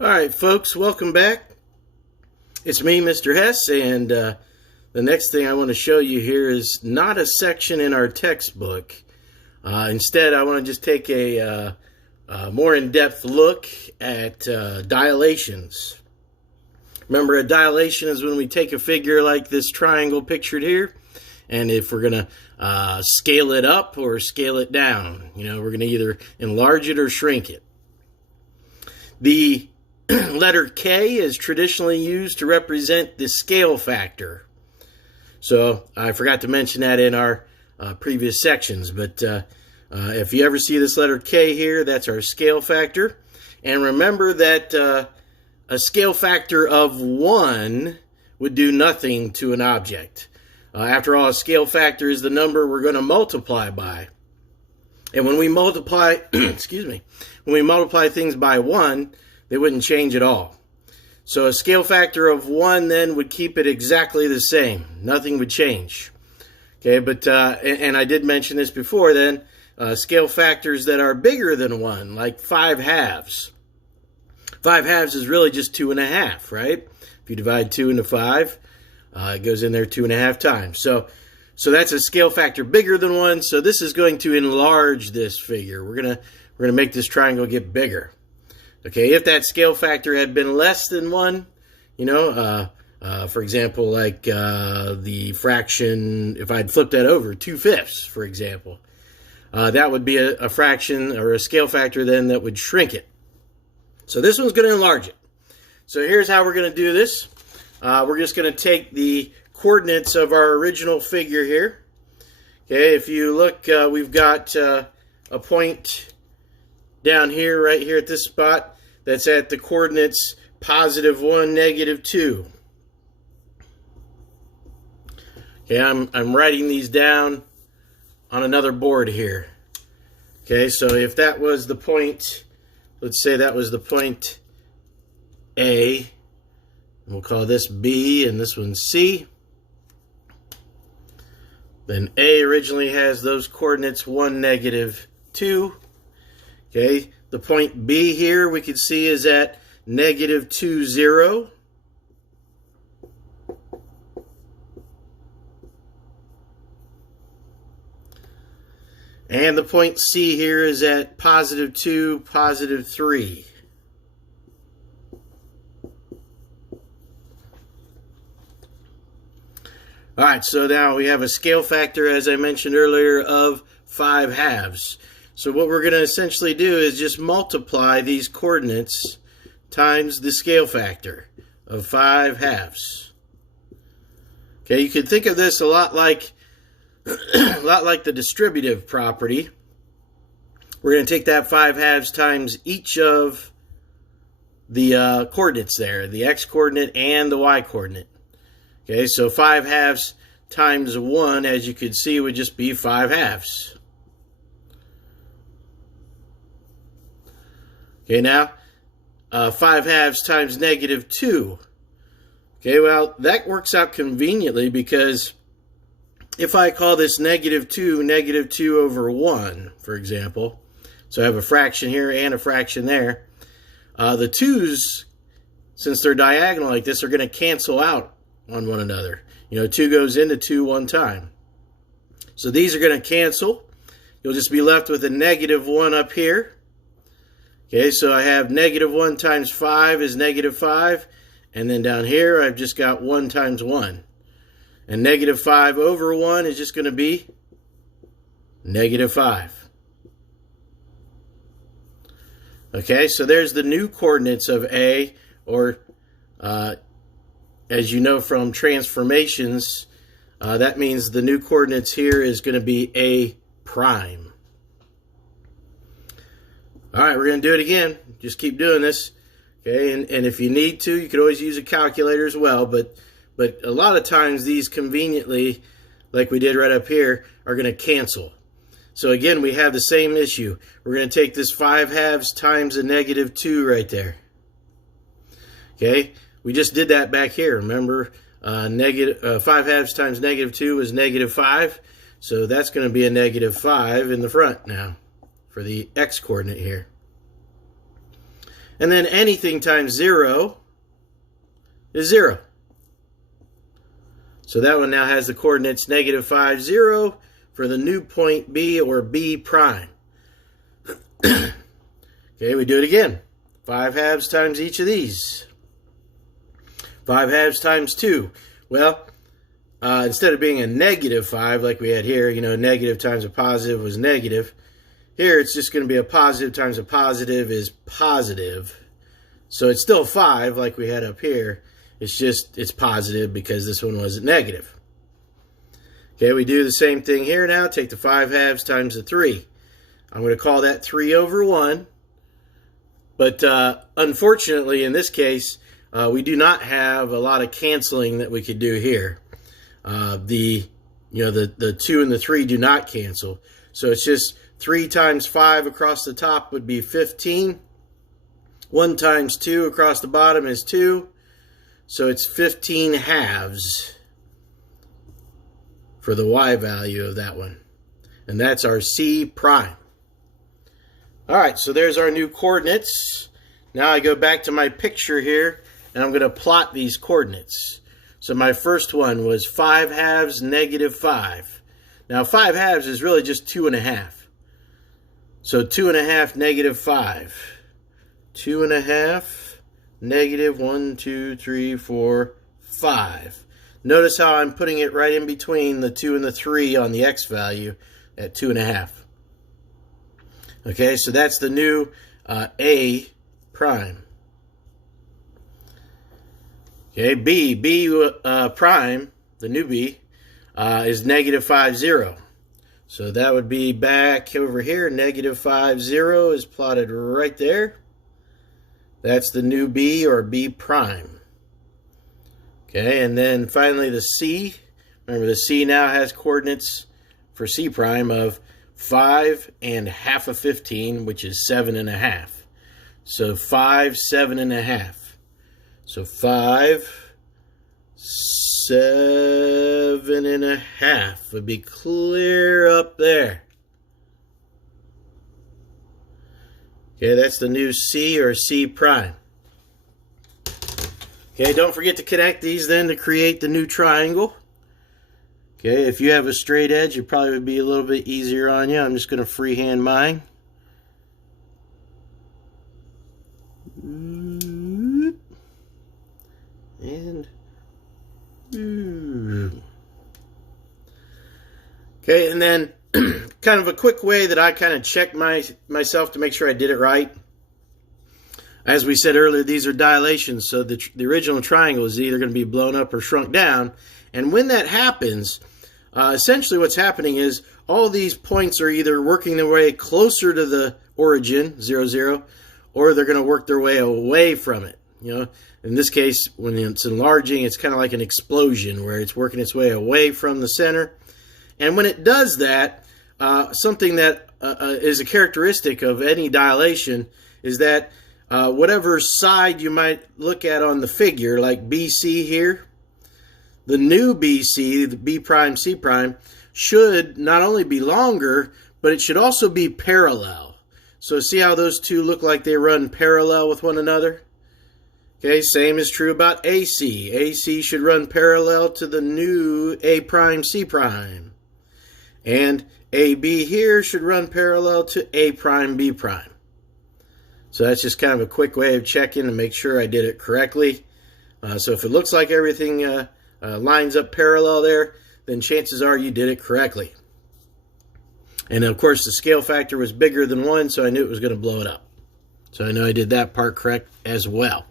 All right, folks, welcome back. It's me, Mr. Hess, and the next thing I want to show you here is not a section in our textbook. Instead, I want to just take a more in-depth look at dilations. Remember, a dilation is when we take a figure like this triangle pictured here, and if we're going to scale it up or scale it down, we're going to either enlarge it or shrink it. The letter K is traditionally used to represent the scale factor. So I forgot to mention that in our previous sections, but if you ever see this letter K here, that's our scale factor. And remember that a scale factor of 1 would do nothing to an object. After all, a scale factor is the number we're going to multiply by. And when we multiply, excuse me, when we multiply things by 1, they wouldn't change at all. So a scale factor of 1 then would keep it exactly the same. Nothing would change. Okay, but and I did mention this before then, scale factors that are bigger than 1, like 5 halves. 5 halves is really just 2.5, right? If you divide 2 into 5, it goes in there 2.5 times. So that's a scale factor bigger than 1. So this is going to enlarge this figure. We're gonna make this triangle get bigger. Okay, if that scale factor had been less than 1, for example, like the fraction, if I'd flipped that over, 2/5, for example, that would be a fraction or a scale factor then that would shrink it. So this one's going to enlarge it. So here's how we're going to do this. We're just going to take the coordinates of our original figure here. Okay, if you look, we've got a point down here, right here at this spot, that's at the coordinates +1, -2. Okay, I'm writing these down on another board here. Okay, so if that was the point, let's say that was the point A, we'll call this B and this one C. Then A originally has those coordinates 1, -2. Okay, the point B here we can see is at -2, 0. And the point C here is at +2, +3. All right, so now we have a scale factor, as I mentioned earlier, of 5 halves. So what we're going to essentially do is just multiply these coordinates times the scale factor of 5 halves. Okay, you could think of this a lot like the distributive property. We're going to take that 5 halves times each of the coordinates there, the x coordinate and the y coordinate. Okay, so 5 halves times 1, as you could see, would just be 5 halves. Okay, now 5 halves times -2. Okay, well, that works out conveniently because if I call this -2 over 1, for example, so I have a fraction here and a fraction there, the 2's, since they're diagonal like this, are going to cancel out on one another. 2 goes into 2 one time. So these are going to cancel. You'll just be left with a -1 up here. Okay, so I have -1 times 5 is -5. And then down here, I've just got 1 times 1. And -5 over 1 is just going to be -5. Okay, so there's the new coordinates of A, or as you know from transformations, that means the new coordinates here is going to be A prime. All right, we're going to do it again. Just keep doing this. Okay, and if you need to, you could always use a calculator as well, but a lot of times these conveniently, like we did right up here, are going to cancel. So again, we have the same issue. We're going to take this 5 halves times a -2 right there. Okay, we just did that back here. Remember, 5 halves times -2 is -5. So that's going to be a -5 in the front now for the x coordinate here. And then anything times 0 is 0. So that one now has the coordinates negative 5, 0 for the new point B, or B prime. Okay, we do it again. 5 halves times each of these. 5 halves times 2. Well, instead of being a negative 5 like we had here, negative times a positive was negative. Here it's just going to be a positive times a positive is positive. So it's still 5 like we had up here. It's positive because this one wasn't negative. Okay, we do the same thing here now. Take the 5 halves times the 3. I'm going to call that 3 over 1. But unfortunately, in this case, we do not have a lot of canceling that we could do here. The 2 and the 3 do not cancel. So it's just 3 times 5 across the top would be 15. 1 times 2 across the bottom is 2. So it's 15 halves for the y value of that one. And that's our C prime. All right, so there's our new coordinates. Now I go back to my picture here, and I'm going to plot these coordinates. So my first one was 5 halves, negative 5. Now 5 halves is really just 2.5. So 2.5, negative 5. 2.5, negative 1, 2, 3, 4, 5. Notice how I'm putting it right in between the 2 and the 3 on the x value at 2.5. Okay, so that's the new A prime. Okay, B prime, the new B, is negative 5, 0. So that would be back over here. Negative 5, 0 is plotted right there. That's the new B, or B prime. Okay, and then finally the C. Remember, the C now has coordinates for C prime of 5 and half of 15, which is 7.5. So 5, 7.5. So 5, 7.5 would be clear up there. Okay, that's the new C, or C prime. Okay, don't forget to connect these then to create the new triangle. Okay, if you have a straight edge, it probably would be a little bit easier on you. I'm just going to freehand mine. And okay, and then kind of a quick way that I kind of check myself to make sure I did it right. As we said earlier, these are dilations, so the original triangle is either going to be blown up or shrunk down. And when that happens, essentially what's happening is all these points are either working their way closer to the origin, 0, 0, or they're going to work their way away from it. In this case, when it's enlarging, it's kind of like an explosion where it's working its way away from the center. And when it does that, something that is a characteristic of any dilation is that whatever side you might look at on the figure, like BC here, the new BC, the B prime, C prime, should not only be longer, but it should also be parallel. So see how those two look like they run parallel with one another? Okay, same is true about AC. AC should run parallel to the new A prime, C prime. And AB here should run parallel to A prime, B prime. So that's just kind of a quick way of checking to make sure I did it correctly. So if it looks like everything lines up parallel there, then chances are you did it correctly. And of course the scale factor was bigger than 1, so I knew it was going to blow it up. So I know I did that part correct as well.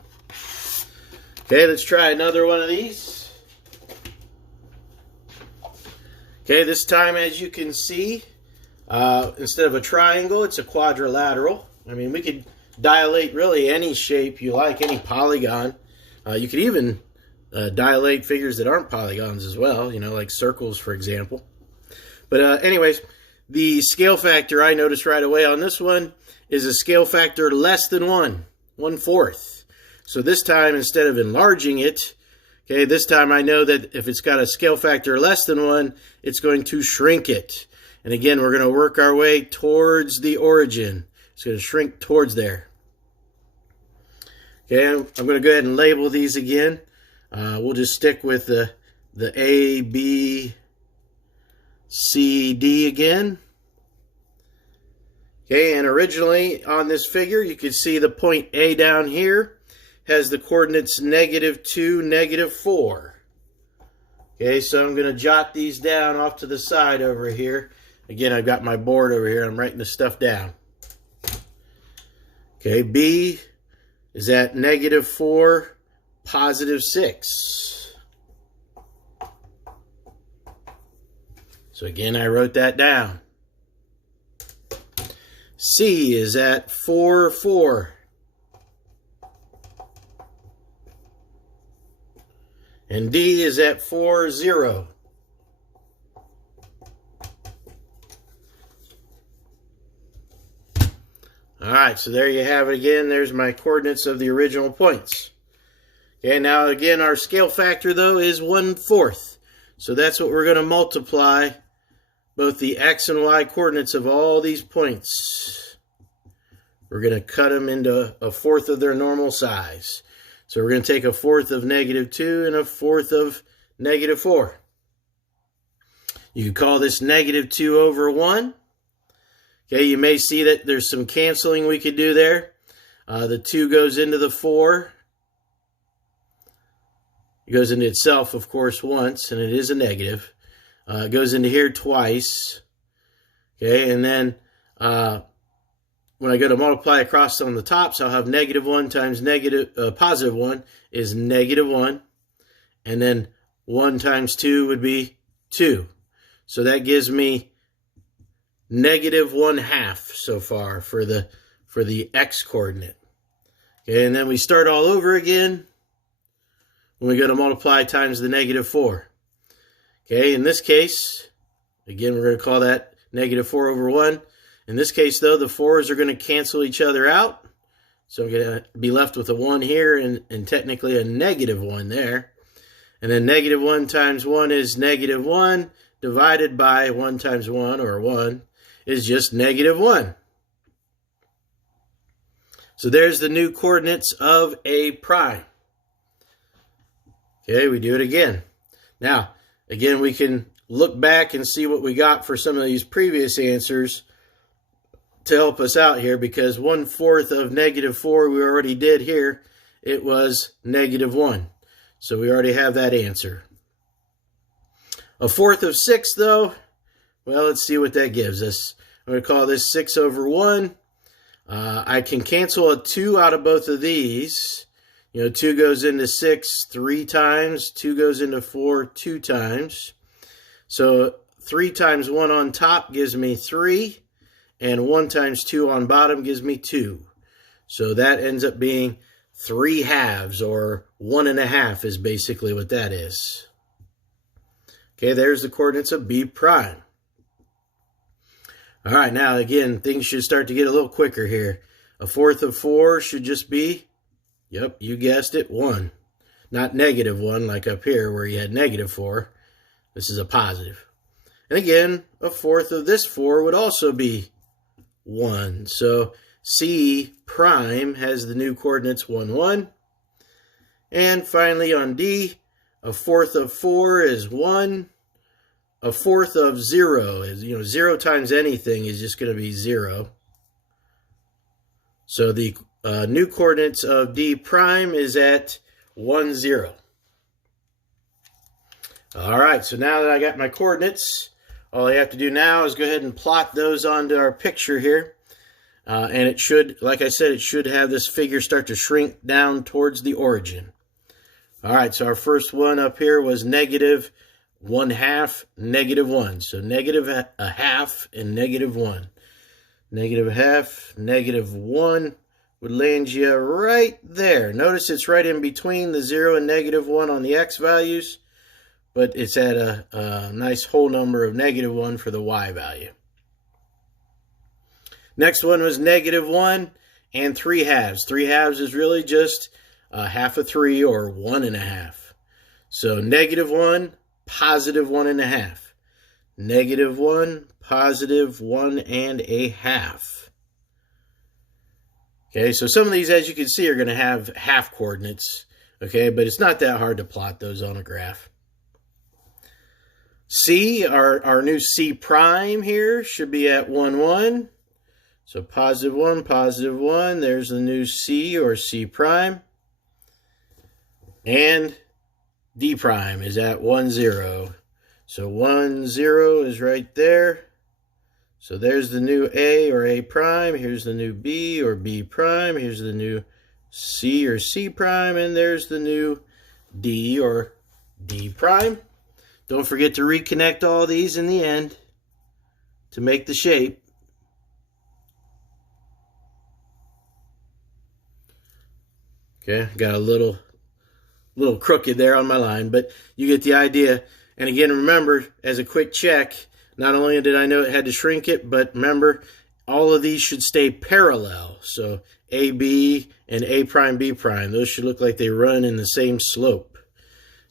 Okay, let's try another one of these. Okay, this time, as you can see, instead of a triangle, it's a quadrilateral. I mean, we could dilate really any shape you like, any polygon. You could even dilate figures that aren't polygons as well, like circles, for example. But anyways, the scale factor I noticed right away on this one is a scale factor less than 1, 1/4. So this time, instead of enlarging it, okay, this time I know that if it's got a scale factor less than 1, it's going to shrink it. And again, we're going to work our way towards the origin. It's going to shrink towards there. Okay, I'm going to go ahead and label these again. We'll just stick with the A, B, C, D again. Okay, and originally on this figure, you could see the point A down here has the coordinates -2, -4. Okay, so I'm going to jot these down off to the side over here. Again, I've got my board over here. I'm writing this stuff down. Okay, B is at -4, +6. So again, I wrote that down. C is at 4, 4. And D is at 4, 0. All right, so there you have it again. There's my coordinates of the original points. Okay, now again, our scale factor, though, is 1/4. So that's what we're going to multiply both the x and y coordinates of all these points. We're going to cut them into 1/4 of their normal size. So we're going to take 1/4 of -2 and 1/4 of -4. You could call this -2 over 1. Okay, you may see that there's some canceling we could do there. The 2 goes into the 4. It goes into itself, of course, once, and it is a negative. It goes into here twice. Okay, and then when I go to multiply across on the tops, I'll have -1 times +1 is -1. And then 1 times 2 would be 2. So that gives me -1/2 so far for the x coordinate. Okay, and then we start all over again when we go to multiply times the -4. Okay, in this case, again, we're going to call that -4 over 1. In this case, though, the 4s are going to cancel each other out. So I'm going to be left with a 1 here and technically a -1 there. And then -1 times 1 is -1 divided by 1 times 1, or 1, is just -1. So there's the new coordinates of A prime. Okay, we do it again. Now, again, we can look back and see what we got for some of these previous answers to help us out here, because 1/4 of -4 we already did here. It was -1. So we already have that answer. 1/4 of 6, though, well, let's see what that gives us. I'm going to call this 6 over 1. I can cancel a 2 out of both of these. 2 goes into 6 3 times. 2 goes into 4 2 times. So 3 times 1 on top gives me 3. And 1 times 2 on bottom gives me 2. So that ends up being 3/2, or 1.5 is basically what that is. Okay, there's the coordinates of B prime. All right, now again, things should start to get a little quicker here. 1/4 of 4 should just be, yep, you guessed it, 1. Not -1 like up here where you had -4. This is a positive. And again, 1/4 of this 4 would also be 1. So C prime has the new coordinates 1, 1. And finally on D, 1/4 of 4 is 1. 1/4 of 0 is, 0 times anything is just going to be 0. So the new coordinates of D prime is at 1, 0. All right, so now that I got my coordinates, all I have to do now is go ahead and plot those onto our picture here. And it should, like I said, it should have this figure start to shrink down towards the origin. All right, so our first one up here was -1/2, -1. So -1/2 and -1. -1/2, -1 would land you right there. Notice it's right in between the 0 and -1 on the x values, but it's at a nice whole number of -1 for the y value. Next one was -1 and 3/2. 3/2 is really just 1/2 of 3, or 1.5. So -1, +1.5. -1, +1.5. Okay, so some of these, as you can see, are going to have half coordinates. Okay, but it's not that hard to plot those on a graph. C, our new C prime here, should be at 1, 1. So positive 1, positive 1. There's the new C or C prime. And D prime is at 1, 0. So 1, 0 is right there. So there's the new A or A prime. Here's the new B or B prime. Here's the new C or C prime. And there's the new D or D prime. Don't forget to reconnect all these in the end to make the shape. Okay, got a little crooked there on my line, but you get the idea. And again, remember, as a quick check, not only did I know it had to shrink it, but remember, all of these should stay parallel. So AB and A prime, B prime, those should look like they run in the same slope.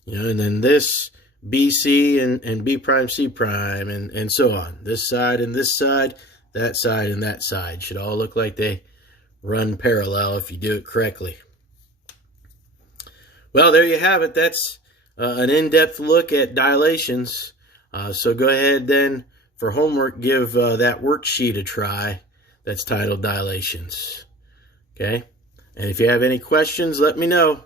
You know, and then this BC and B prime, C prime, and so on. This side and this side, that side and that side should all look like they run parallel if you do it correctly. Well, there you have it. That's an in-depth look at dilations. So go ahead then, for homework, give that worksheet a try that's titled Dilations. Okay? And if you have any questions, let me know.